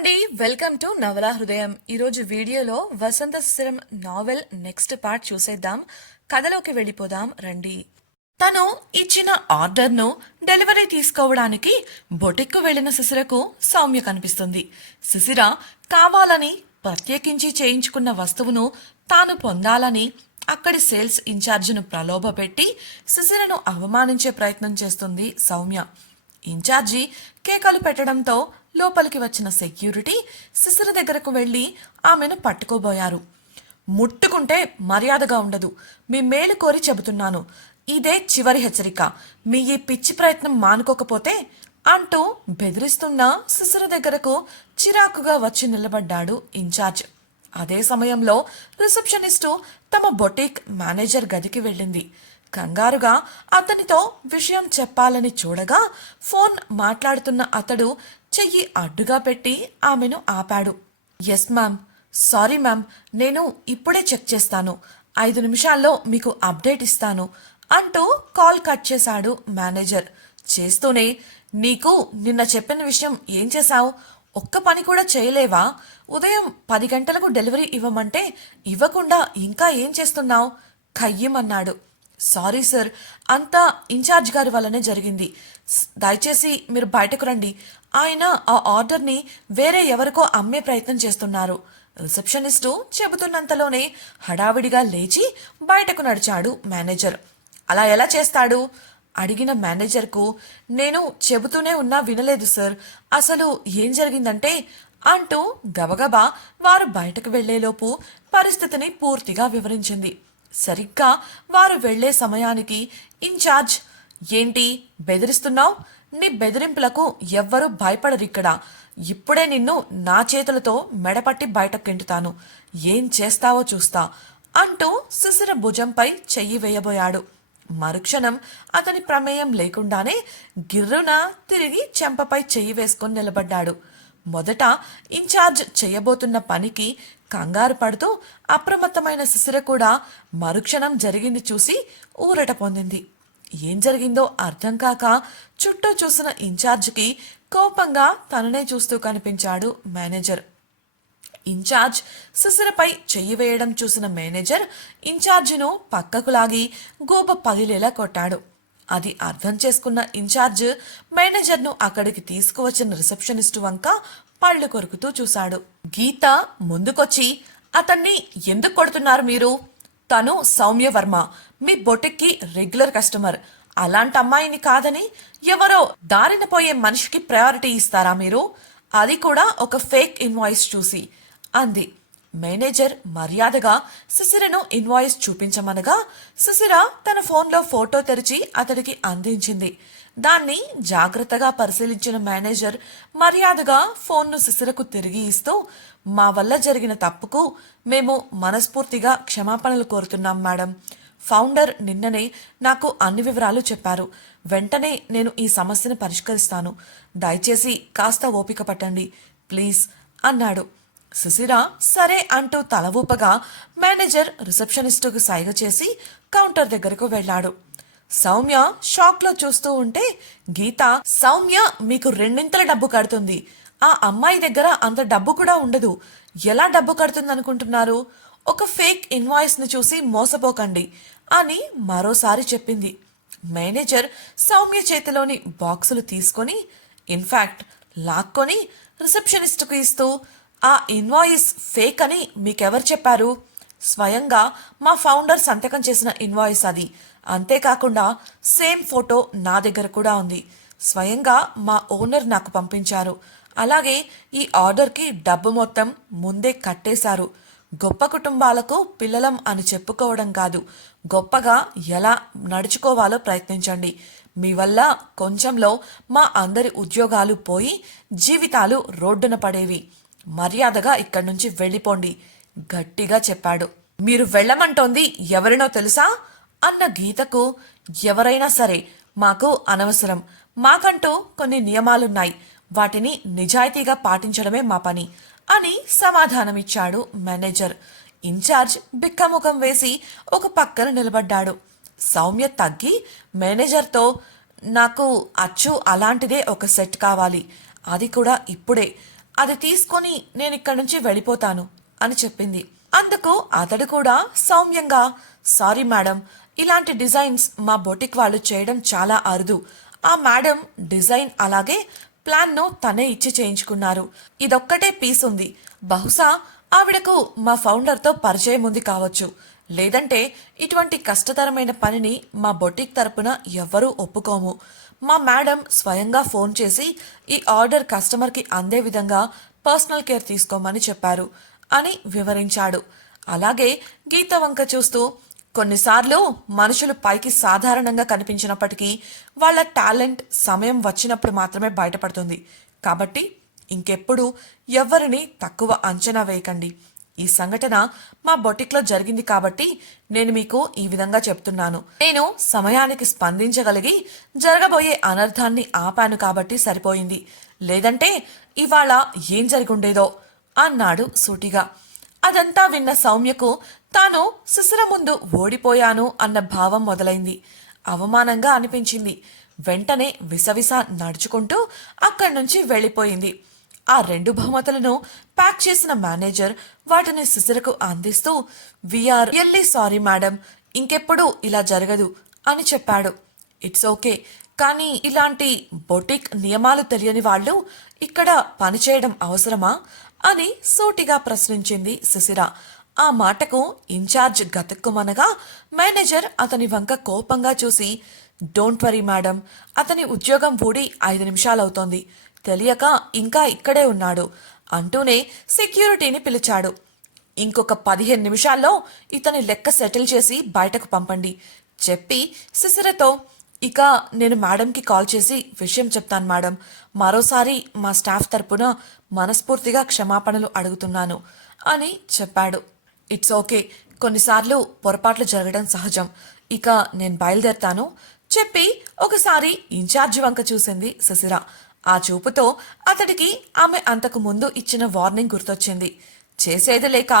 అండి, welcome to నవల హృదయం. ఈరోజు వీడియోలో వసంత శిశిరం నావెల్ నెక్స్ట్ పార్ట్ చూసేద్దాం. కథలోకి వెళ్ళిపోదాం రండి. తను ఇచ్చిన ఆర్డర్ను డెలివరీ తీసుకోవడానికి బొటిక్కు వెళ్లిన శిశిరకు సౌమ్య కనిపిస్తుంది. శిశిర కావాలని ప్రత్యేకించి చేయించుకున్న వస్తువును తాను పొందాలని అక్కడి సేల్స్ ఇన్ఛార్జిను ప్రలోభపెట్టి శిశిరను అవమానించే ప్రయత్నం చేస్తుంది సౌమ్య. ఇన్ఛార్జి కేకలు పెట్టడంతో లోపలికి వచ్చిన సెక్యూరిటీ శిశిర దగ్గరకు వెళ్లి ఆమెను పట్టుకోబోయారు. ముట్టుకుంటే మర్యాదగా ఉండదు, మీ మేలు కోరి చెబుతున్నాను, ఇదే చివరి హెచ్చరిక, మీ ఈ పిచ్చి ప్రయత్నం మానుకోకపోతే అంటూ బెదిరిస్తున్న శిశిర దగ్గరకు చిరాకుగా వచ్చి నిలబడ్డాడు ఇన్ఛార్జ్. అదే సమయంలో రిసెప్షనిస్టు తమ బొటిక్ మేనేజర్ గదికి వెళ్ళింది. కంగారుగా అతనితో విషయం చెప్పాలని చూడగా ఫోన్ మాట్లాడుతున్న అతడు చెయ్యి అడ్డుగా పెట్టి ఆమెను ఆపాడు. ఎస్ మ్యామ్, సారీ మ్యామ్, నేను ఇప్పుడే చెక్ చేస్తాను, 5 నిమిషాల్లో మీకు అప్డేట్ ఇస్తాను అంటూ కాల్ కట్ చేశాడు మేనేజర్. చేస్తూనే, నీకు నిన్న చెప్పిన విషయం ఏం చేశావు? ఒక్క పని కూడా చేయలేవా? ఉదయం 10 గంటలకు డెలివరీ ఇవ్వమంటే ఇవ్వకుండా ఇంకా ఏం చేస్తున్నావు? కయ్యమన్నాడు. సారీ సార్, అంతా ఇన్ఛార్జ్ గారి వల్లనే జరిగింది, దయచేసి మీరు బయటకు రండి, ఆయన ఆ ఆర్డర్ని వేరే ఎవరికో అమ్మే ప్రయత్నం చేస్తున్నారు. రిసెప్షనిస్టు చెబుతున్నంతలోనే హడావిడిగా లేచి బయటకు నడిచాడు మేనేజర్. అలా ఎలా చేస్తాడు అడిగిన మేనేజర్కు, నేను చెబుతూనే ఉన్నా వినలేదు సార్, అసలు ఏం జరిగిందంటే అంటూ గబగబా వారు బయటకు వెళ్లేలోపు పరిస్థితిని పూర్తిగా వివరించింది. సరిగ్గా వారు వెళ్లే సమయానికి ఇన్ఛార్జ్, ఏంటి బెదిరిస్తున్నావు? నీ బెదిరింపులకు ఎవ్వరూ భయపడరిక్కడ, ఇప్పుడే నిన్ను నా చేతులతో మెడపట్టి బయటకు గెంటుతాను, ఏం చేస్తావో చూస్తా అంటూ శిశిర భుజంపై చెయ్యి వేయబోయాడు. మరుక్షణం అతని ప్రమేయం లేకుండానే గిర్రున తిరిగి చెంపపై చెయ్యి వేసుకొని నిలబడ్డాడు. మొదట ఇన్ఛార్జ్ చేయబోతున్న పనికి కంగారు పడుతూ అప్రమత్తమైన శిశిర కూడా మరుక్షణం జరిగింది చూసి ఊరట పొందింది. ఏం జరిగిందో అర్థం కాక చుట్టూ చూసిన ఇన్ఛార్జ్కి కోపంగా తననే చూస్తూ కనిపించాడు మేనేజర్. ఇన్ఛార్జ్ శిశిరపై చెయ్యి వేయడం చూసిన మేనేజర్ ఇన్ఛార్జిను పక్కకు లాగి గూబ పగిలేలా కొట్టాడు. అది అర్థం చేసుకున్న ఇన్ఛార్జ్ మేనేజర్ను అక్కడికి తీసుకువచ్చిన రిసెప్షనిస్టు వంక పళ్ళు కొరుకుతూ చూశాడు. గీత ముందుకొచ్చి, అతన్ని ఎందుకు కొడుతున్నారు మీరు? తను సౌమ్య వర్మ, మీ బొటిక్కి రెగ్యులర్ కస్టమర్, అలాంటి అమ్మాయిని కాదని ఎవరో దారిన పోయే మనిషికి ప్రయారిటీ ఇస్తారా మీరు? అది కూడా ఒక ఫేక్ ఇన్వాయిస్ చూసి అంది. మేనేజర్ మర్యాదగా శిశిరను ఇన్వాయిస్ చూపించమనగా శిశిర తన ఫోన్లో ఫోటో తెరిచి అతడికి అందించింది. దాన్ని జాగ్రత్తగా పరిశీలించిన మేనేజర్ మర్యాదగా ఫోన్ను శిశిరకు తిరిగి ఇస్తూ, మా వల్ల జరిగిన తప్పుకు మేము మనస్ఫూర్తిగా క్షమాపణలు కోరుతున్నాం మేడం. ఫౌండర్ నిన్ననే నాకు అన్ని వివరాలు చెప్పారు, వెంటనే నేను ఈ సమస్యను పరిష్కరిస్తాను, దయచేసి కాస్త ఓపిక పట్టండి ప్లీజ్ అన్నాడు. శిశిర సరే అంటూ తల ఊపగా మేనేజర్ రిసెప్షనిస్టుకు సైగ చేసి కౌంటర్ దగ్గరకు వెళ్లాడు. సౌమ్య షాక్లో చూస్తూ ఉంటే గీత, సౌమ్య మీకు 2 డబ్బు కడుతుంది, ఆ అమ్మాయి దగ్గర అంత డబ్బు కూడా ఉండదు, ఎలా డబ్బు కడుతుంది అనుకుంటున్నారు? ఒక ఫేక్ ఇన్వాయిస్ని చూసి మోసపోకండి అని మరోసారి చెప్పింది. మేనేజర్ సౌమ్య చేతిలోని బాక్సులు తీసుకొని, ఇన్ఫాక్ట్ లాక్కొని రిసెప్షనిస్టుకు ఇస్తూ, ఆ ఇన్వాయిస్ ఫేక్ అని మీకెవరు చెప్పారు? స్వయంగా మా ఫౌండర్ సంతకం చేసిన ఇన్వాయిస్ అది, అంతేకాకుండా సేమ్ ఫోటో నా దగ్గర కూడా ఉంది, స్వయంగా మా ఓనర్ నాకు పంపించారు, అలాగే ఈ ఆర్డర్కి డబ్బు మొత్తం ముందే కట్టేశారు. గొప్ప కుటుంబాలకు పిల్లలం అని చెప్పుకోవడం కాదు, గొప్పగా ఎలా నడుచుకోవాలో ప్రయత్నించండి, మీ వల్ల కొంచెంలో మా అందరి ఉద్యోగాలు పోయి జీవితాలు రోడ్డున పడేవి, మర్యాదగా ఇక్కడి నుంచి వెళ్ళిపోండి గట్టిగా చెప్పాడు. మీరు వెళ్ళమంటోంది ఎవరినో తెలుసా అన్న గీతకు, ఎవరైనా సరే మాకు అనవసరం, మాకంటూ కొన్ని నియమాలున్నాయి, వాటిని నిజాయితీగా పాటించడమే మా పని అని సమాధానమిచ్చాడు మేనేజర్. ఇన్ఛార్జ్ బిక్కముఖం వేసి ఒక పక్కన నిలబడ్డాడు. సౌమ్య తగ్గి మేనేజర్తో, నాకు అచ్చు అలాంటిదే ఒక సెట్ కావాలి, అది కూడా ఇప్పుడే అది తీసుకొని నేను ఇక్కడి నుంచి వెళ్ళిపోతాను అని చెప్పింది. అందుకు అతడు కూడా సౌమ్యంగా, సారీ మేడం, ఇలాంటి డిజైన్స్ మా బొటిక్ వాళ్ళు చేయడం చాలా అరుదు. ఆ మేడం డిజైన్ అలాగే ప్లాన్ను తనే ఇచ్చి చేయించుకున్నారు. ఇదొక్కటే పీస్ ఉంది. బహుశా ఆవిడకు మా ఫౌండర్తో పరిచయం ఉంది కావచ్చు. లేదంటే ఇటువంటి కష్టతరమైన పనిని మా బొటిక్ తరపున ఎవ్వరూ ఒప్పుకోము. మా మేడం స్వయంగా ఫోన్ చేసి ఈ ఆర్డర్ కస్టమర్కి అందే విధంగా పర్సనల్ కేర్ తీసుకోమని చెప్పారు అని వివరించాడు. అలాగే గీత వంక చూస్తూ, కొన్నిసార్లు మనుషులు పైకి సాధారణంగా కనిపించినప్పటికీ వాళ్ళ టాలెంట్ సమయం వచ్చినప్పుడు మాత్రమే బయటపడుతుంది. కాబట్టి ఇంకెప్పుడు ఎవ్వరిని తక్కువ అంచనా వేయకండి. ఈ సంఘటన మా బొటిక్లో జరిగింది కాబట్టి నేను మీకు ఈ విధంగా చెప్తున్నాను. నేను సమయానికి స్పందించగలిగి జరగబోయే అనర్థాన్ని ఆపాను కాబట్టి సరిపోయింది. లేదంటే ఇవాళ ఏం జరిగుండేదో అన్నాడు సూటిగా. అదంతా విన్న సౌమ్యకు తాను సుశీల ముందు ఓడిపోయాను అన్న భావం మొదలైంది. అవమానంగా అనిపించింది. వెంటనే విసవిస నడుచుకుంటూ అక్కడి నుంచి వెళ్ళిపోయింది. ఆ 2 బహుమతులను ప్యాక్ చేసిన మేనేజర్ వాటిని సుశీలకు అందిస్తూ, వీఆర్ రియల్లీ సారీ మేడం, ఇంకెప్పుడు ఇలా జరగదు అని చెప్పాడు. ఇట్స్ ఓకే, కానీ ఇలాంటి బొటిక్ నియమాలు తెలియని వాళ్ళు ఇక్కడ పనిచేయడం అవసరమా అని సూటిగా ప్రశ్నించింది సుశీల. ఆ మాటకు ఇన్ఛార్జ్ గతుక్కుమనగా మేనేజర్ అతని వంక కోపంగా చూసి, డోంట్ వరీ మేడం, అతని ఉద్యోగం ఊడి 5 నిమిషాలవుతోంది, తెలియక ఇంకా ఇక్కడే ఉన్నాడు అంటూనే సెక్యూరిటీని పిలిచాడు. ఇంకొక 15 నిమిషాల్లో ఇతని లెక్క సెటిల్ చేసి బయటకు పంపండి చెప్పి సుశీలతో, ఇక నేను మేడంకి కాల్ చేసి విషయం చెప్తాను మేడం, మరోసారి మా స్టాఫ్ తరపున మనస్ఫూర్తిగా క్షమాపణలు అడుగుతున్నాను అని చెప్పాడు. ఇట్స్ ఓకే, కొన్నిసార్లు పొరపాట్లు జరగడం సహజం, ఇక నేను బయలుదేరతాను చెప్పి ఒకసారి ఇన్ఛార్జి వంక చూసింది సుశీల. ఆ చూపుతో అతడికి ఆమె అంతకు ముందు ఇచ్చిన వార్నింగ్ గుర్తొచ్చింది. చేసేది లేక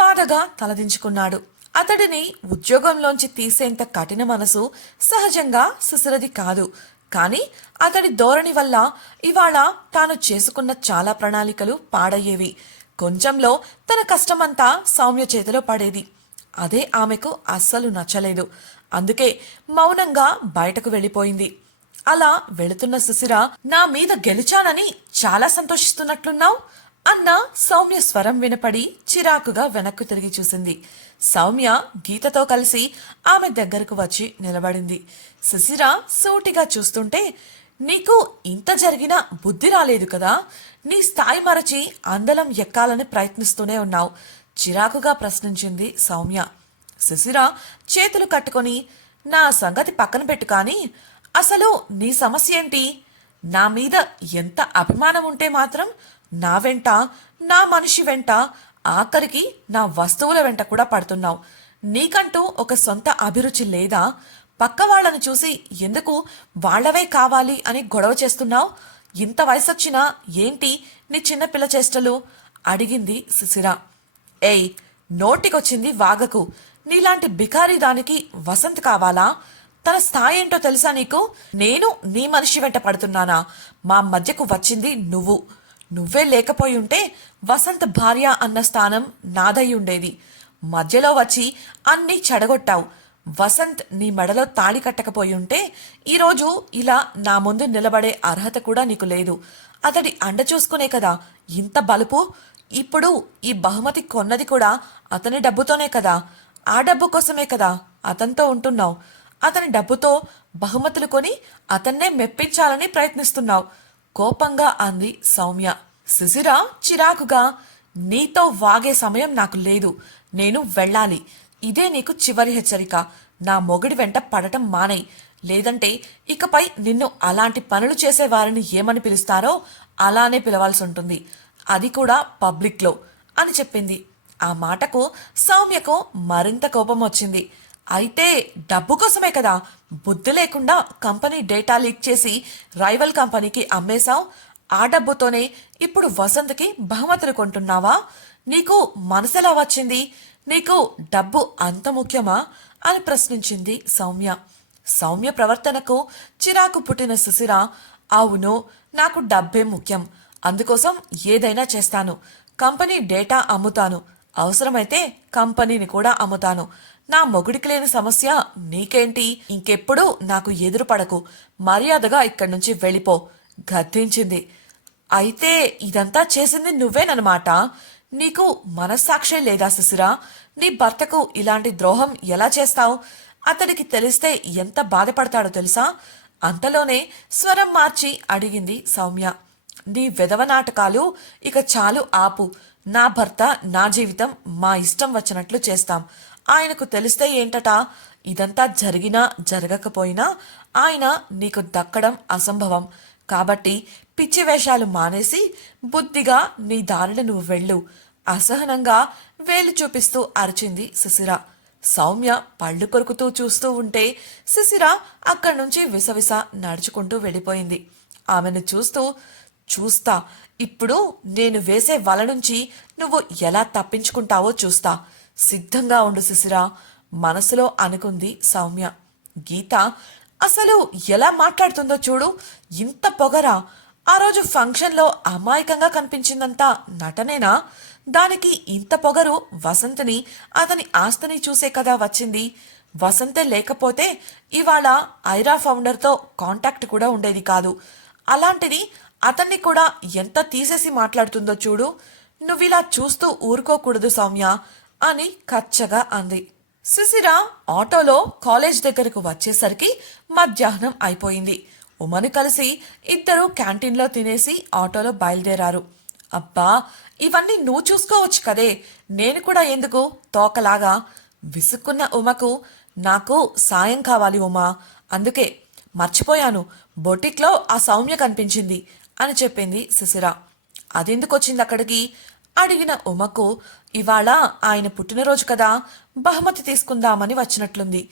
బాధగా తలదించుకున్నాడు. అతడిని ఉద్యోగంలోంచి తీసేంత కఠిన మనసు సహజంగా సుశీలది కాదు. కానీ అతడి ధోరణి వల్ల ఇవాళ తాను చేసుకున్న చాలా ప్రణాళికలు పాడయ్యేవి. కొంచెంలో తన కష్టమంతా సౌమ్య చేతిలో పడేది. అదే ఆమెకు అస్సలు నచ్చలేదు. అందుకే మౌనంగా బయటకు వెళ్ళిపోయింది. అలా వెళుతున్న సుశీల, నా మీద గెలిచానని చాలా సంతోషిస్తున్నట్లున్నావు అన్న సౌమ్య స్వరం వినపడి చిరాకుగా వెనక్కు తిరిగి చూసింది. సౌమ్య గీతతో కలిసి ఆమె దగ్గరకు వచ్చి నిలబడింది. సుశీల సూటిగా చూస్తుంటే, నీకు ఇంత జరిగినా బుద్ధి రాలేదు కదా, నీ స్థాయి మరచి అందలం ఎక్కాలని ప్రయత్నిస్తూనే ఉన్నావు చిరాకుగా ప్రశ్నించింది సౌమ్య. సుశీల చేతులు కట్టుకొని, నా సంగతి పక్కన పెట్టు, కానీ అసలు నీ సమస్య ఏంటి? నా మీద ఎంత అభిమానం ఉంటే మాత్రం నా వెంట, నా మనిషి వెంట, ఆఖరికి నా వస్తువుల వెంట కూడా పడుతున్నావు. నీకంటూ ఒక సొంత అభిరుచి లేదా? పక్క వాళ్ళని చూసి ఎందుకు వాళ్లవే కావాలి అని గొడవ చేస్తున్నావు? ఇంత వయసొచ్చినా ఏంటి నీ చిన్నపిల్ల చేష్టలు అడిగింది సుశీల. ఏయ్, నోటికొచ్చింది వాగకు. నీలాంటి బికారీ దానికి వసంత్ కావాలా? తన స్థాయి ఏంటో తెలుసా నీకు? నేను నీ మనిషి వెంట పడుతున్నానా? మా మధ్యకు వచ్చింది నువ్వు. నువ్వే లేకపోయి ఉంటే వసంత్ భార్య అన్న స్థానం నాదై ఉండేది. మధ్యలో వచ్చి అన్నీ చెడగొట్టావు. వసంత్ నీ మెడలో తాళి కట్టకపోయి ఉంటే ఈరోజు ఇలా నా ముందు నిలబడే అర్హత కూడా నీకు లేదు. అతడి అండ చూసుకునే కదా ఇంత బలుపు. ఇప్పుడు ఈ బహుమతి కొన్నది కూడా అతని డబ్బుతోనే కదా. ఆ డబ్బు కోసమే కదా అతనితో ఉంటున్నావు. అతని డబ్బుతో బహుమతులు కొని అతన్నే మెప్పించాలని ప్రయత్నిస్తున్నావు కోపంగా అంది సౌమ్య. సుశీల చిరాకుగా, నీతో వాగే సమయం నాకు లేదు, నేను వెళ్ళాలి. ఇదే నీకు చివరి హెచ్చరిక. నా మొగుడి వెంట పడటం మానేయ్, లేదంటే ఇకపై నిన్ను అలాంటి పనులు చేసేవారిని ఏమని పిలుస్తారో అలానే పిలవాల్సి ఉంటుంది, అది కూడా పబ్లిక్లో అని చెప్పింది. ఆ మాటకు సౌమ్యకు మరింత కోపం వచ్చింది. అయితే డబ్బు కోసమే కదా బుద్ధి లేకుండా కంపెనీ డేటా లీక్ చేసి రైవల్ కంపెనీకి అమ్మేశావు. ఆ డబ్బుతోనే ఇప్పుడు వసంత్కి బహుమతులు కొంటున్నావా? నీకు మనసెలా వచ్చింది? నీకు డబ్బు అంత ముఖ్యమా అని ప్రశ్నించింది సౌమ్య. సౌమ్య ప్రవర్తనకు చిరాకు పుట్టిన సుశీల, అవును, నాకు డబ్బే ముఖ్యం. అందుకోసం ఏదైనా చేస్తాను. కంపెనీ డేటా అమ్ముతాను. అవసరమైతే కంపెనీని కూడా అమ్ముతాను. నా మొగుడికి లేని సమస్య నీకేంటి? ఇంకెప్పుడు నాకు ఎదురుపడకు. మర్యాదగా ఇక్కడి నుంచి వెళ్ళిపో గద్దించింది. అయితే ఇదంతా చేసింది నువ్వేనమాట. నీకు మనస్సాక్షే లేదా శిశిరా? నీ భర్తకు ఇలాంటి ద్రోహం ఎలా చేస్తావు? అతడికి తెలిస్తే ఎంత బాధపడతాడో తెలుసా? అంతలోనే స్వరం మార్చి అడిగింది సౌమ్య. నీ వెధవ నాటకాలు ఇక చాలు ఆపు. నా భర్త, నా జీవితం మా ఇష్టం వచ్చినట్లు చేస్తాం. ఆయనకు తెలిస్తే ఏంటట? ఇదంతా జరిగినా జరగకపోయినా ఆయన నీకు దక్కడం అసంభవం. కాబట్టి పిచ్చి వేషాలు మానేసి బుద్ధిగా నీ దారిన నువ్వు వెళ్ళు. అసహనంగా వేలు చూపిస్తూ అరిచింది శిశిర. సౌమ్య పళ్ళు కొరుకుతూ చూస్తూ ఉంటే శిశిర అక్కడి నుంచి విసవిస నడుచుకుంటూ వెళ్ళిపోయింది. ఆమెను చూస్తా ఇప్పుడు నేను వేసే వల నుంచి నువ్వు ఎలా తప్పించుకుంటావో చూస్తా. సిద్ధంగా ఉండు శిశిర మనసులో అనుకుంది సౌమ్య. గీత అసలు ఎలా మాట్లాడుతుందో చూడు. ఇంత పొగరా? ఆ రోజు ఫంక్షన్లో అమాయకంగా కనిపించిందంతా నటనేనా? దానికి ఇంత పొగరు వసంతని, అతని ఆస్తిని చూసే కదా వచ్చింది. వసంతే లేకపోతే ఇవాళ ఐరా ఫౌండర్తో కాంటాక్ట్ కూడా ఉండేది కాదు. అలాంటిది అతన్ని కూడా ఎంత తీసేసి మాట్లాడుతుందో చూడు. నువ్విలా చూస్తూ ఊరుకోకూడదు సౌమ్య అని కచ్చగా అంది. శిశిర ఆటోలో కాలేజ్ దగ్గరకు వచ్చేసరికి మధ్యాహ్నం అయిపోయింది. ఉమను కలిసి ఇద్దరూ క్యాంటీన్లో తినేసి ఆటోలో బయలుదేరారు. అబ్బా, ఇవన్నీ నువ్వు చూసుకోవచ్చు కదే, నేను కూడా ఎందుకు తోకలాగా? విసుక్కున్న ఉమకు నాకు సాయం కావాలి ఉమా, అందుకే మర్చిపోయాను, బొటిక్లో ఆ సౌమ్య కనిపించింది అని చెప్పింది శిశిర. అదెందుకొచ్చింది అక్కడికి అడిగిన ఉమకు ఇవాళ ఆయన పుట్టినరోజు కదా, బహుమతి తీసుకుందామని వచ్చినట్లుంది.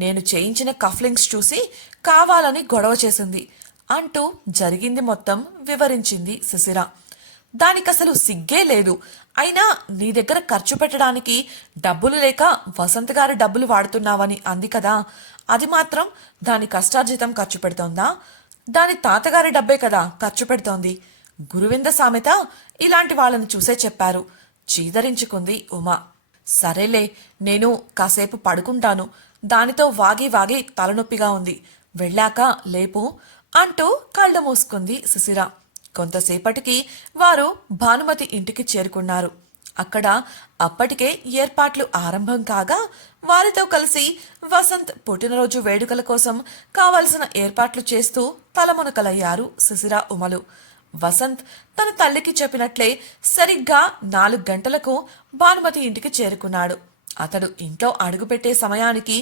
నేను చేయించిన కఫ్లింగ్స్ చూసి కావాలని గొడవ చేసింది అంటూ జరిగింది మొత్తం వివరించింది శిశిర. దానికసలు సిగ్గే లేదు. అయినా నీ దగ్గర ఖర్చు పెట్టడానికి డబ్బులు లేక వసంత్ గారి డబ్బులు వాడుతున్నావని అంది కదా, అది మాత్రం దాని కష్టార్జితం ఖర్చు పెడుతోందా? దాని తాతగారి డబ్బే కదా ఖర్చు పెడుతోంది. గురువింద సామెత ఇలాంటి వాళ్ళని చూసే చెప్పారు. చీదరించుకుంది ఉమా. సరేలే, నేను కాసేపు పడుకుంటాను. దానితో వాగి వాగి తలనొప్పిగా ఉంది. వెళ్ళాక లేపు అంటూ కళ్ళు మూసుకుంది శిశిర. కొంతసేపటికి వారు భానుమతి ఇంటికి చేరుకున్నారు. అక్కడ అప్పటికే ఏర్పాట్లు ఆరంభం కాగా వారితో కలిసి వసంత్ పుట్టినరోజు వేడుకల కోసం కావలసిన ఏర్పాట్లు చేస్తూ తలమునకలయ్యారు శిశిర ఉమలు. వసంత్ తన తల్లికి చెప్పినట్లే సరిగ్గా 4 గంటలకు భానుమతి ఇంటికి చేరుకున్నాడు. అతడు ఇంట్లో అడుగుపెట్టే సమయానికి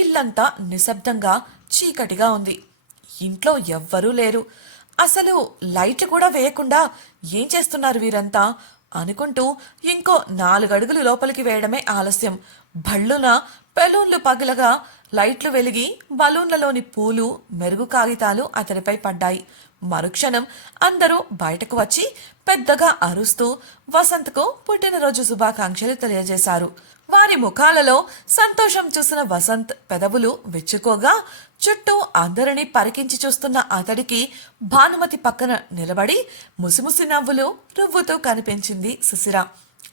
ఇల్లంతా నిశ్శబ్దంగా చీకటిగా ఉంది. ఇంట్లో ఎవ్వరూ లేరు. అసలు లైట్లు కూడా వేయకుండా ఏం చేస్తున్నారు వీరంతా అనుకుంటూ ఇంకో 4 అడుగులు లోపలికి వేయడమే ఆలస్యం. భళ్ళున బెలూన్లు పగిలగా లైట్లు వెలిగి బలూన్లలోని పూలు, మెరుగు కాగితాలు అతనిపై పడ్డాయి. మరుక్షణం అందరూ బయటకు వచ్చి పెద్దగా అరుస్తూ వసంత్కు పుట్టినరోజు శుభాకాంక్షలు తెలియజేశారు. వారి ముఖాలలో సంతోషం చూసిన వసంత్ పెదవులు విచ్చుకోగా చుట్టూ అందరినీ పరికించి చూస్తున్న అతడికి భానుమతి పక్కన నిలబడి ముసిముసి నవ్వులు రువ్వుతూ కనిపించింది శిశిర.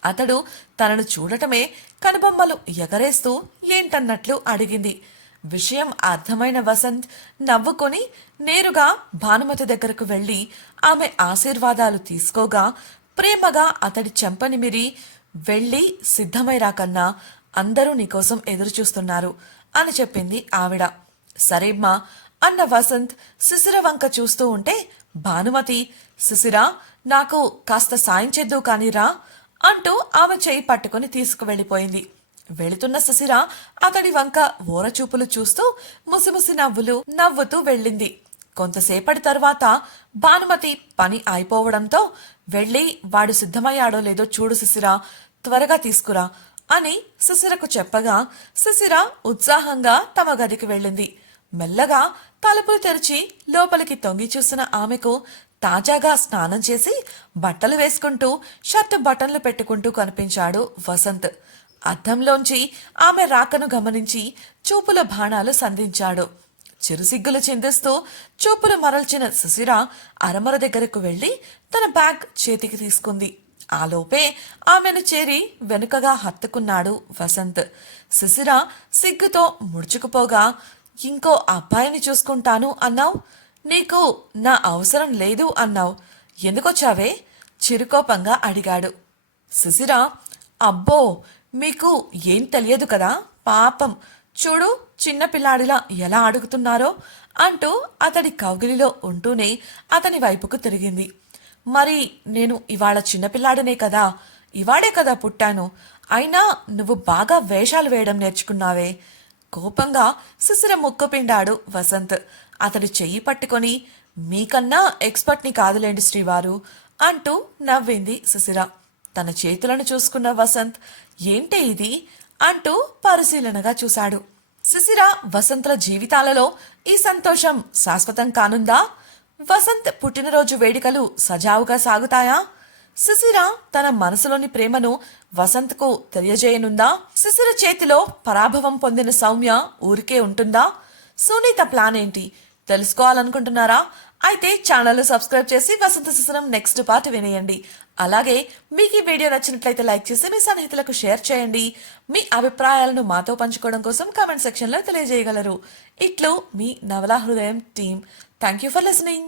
అతడు తనను చూడటమే కనుబొమ్మలు ఎగరేస్తూ ఏంటన్నట్లు అడిగింది. విషయం అర్థమైన వసంత్ నవ్వుకొని నేరుగా భానుమతి దగ్గరకు వెళ్లి ఆమె ఆశీర్వాదాలు తీసుకోగా ప్రేమగా అతడి చెంపనిమిరి వెళ్ళి సిద్ధమైరా కన్నా, అందరూ నీకోసం ఎదురుచూస్తున్నారు అని చెప్పింది ఆవిడ. సరేమ్మా అన్న వసంత్ శిశిర వంక చూస్తూ ఉంటే భానుమతి, శిశిర నాకు కాస్త సాయం చేద్దు కానీరా అంటూ ఆమె చేయి పట్టుకుని తీసుకువెళ్ళిపోయింది. వెళుతున్న శిశిర అతడి వంక ఓరచూపులు చూస్తూ ముసిముసి నవ్వుతూ వెళ్ళింది. కొంతసేపటి తరువాత భానుమతి పని అయిపోవడంతో వెళ్ళి వాడు సిద్ధమయ్యాడో లేదో చూడు శిశిర, త్వరగా తీసుకురా అని శిశిరకు చెప్పగా శిశిర ఉత్సాహంగా తమ గదికి వెళ్ళింది. మెల్లగా తలుపులు తెరిచి లోపలికి తొంగి చూసిన ఆమెకు తాజాగా స్నానం చేసి బట్టలు వేసుకుంటూ షర్టు బటన్లు పెట్టుకుంటూ కనిపించాడు వసంత్. అద్దంలోంచి ఆమె రాకను గమనించి చూపుల బాణాలు సంధించాడు. చిరుసిగ్గులు చిందిస్తూ చూపులు మరల్చిన సుశిర అరమర దగ్గరకు వెళ్లి తన బ్యాగ్ చేతికి తీసుకుంది. ఆలోపే ఆమెను చేరి వెనుకగా హత్తుకున్నాడు వసంత్. సుశిర సిగ్గుతో ముడుచుకుపోగా, ఇంకో అబ్బాయిని చూసుకుంటాను అన్నావు, నీకు నా అవసరం లేదు అన్నావు, ఎందుకొచ్చావే? చిరుకోపంగా అడిగాడు. సుశిర, అబ్బో మీకు ఏం తెలియదు కదా, పాపం చూడు చిన్నపిల్లాడిలా ఎలా అడుగుతున్నారో అంటూ అతడి కౌగిలిలో ఉంటూనే అతని వైపుకు తిరిగింది. మరి నేను ఇవాళ చిన్నపిల్లాడనే కదా, ఇవాడే కదా పుట్టాను, అయినా నువ్వు బాగా వేషాలు వేయడం నేర్చుకున్నావే. కోపంగా సుశిర ముక్కుపిండాడు వసంత్. అతడి చెయ్యి పట్టుకొని, మీకన్నా ఎక్స్పర్ట్ని కాదులేండి శ్రీవారు అంటూ నవ్వింది సుశిర. తన చేతులను చూసుకున్న వసంత్, ఏంటే ఇది అంటూ పరిశీలనగా చూశాడు. సుశిర, వసంత్ల జీవితాలలో ఈ సంతోషం శాశ్వతం కానుందా? వసంత్ పుట్టినరోజు వేడుకలు సజావుగా సాగుతాయా? సుశిర తన మనసులోని ప్రేమను వసంత్కు తెలియజేయనుందా? సుశిర చేతిలో పరాభవం పొందిన సౌమ్య ఊరికే ఉంటుందా? సునీత ప్లాన్ ఏంటి తెలుసుకోవాలనుకుంటున్నారా? అయితే ఛానల్ సబ్స్క్రైబ్ చేసి వసంత శిశిరం నెక్స్ట్ పార్ట్ వినేయండి. అలాగే మీకు ఈ వీడియో నచ్చినట్లయితే లైక్ చేసి మీ స్నేహితులకు షేర్ చేయండి. మీ అభిప్రాయాలను మాతో పంచుకోవడం కోసం కామెంట్ సెక్షన్లో తెలియజేయగలరు. ఇట్లు మీ నవలా హృదయం team. Thank you for listening.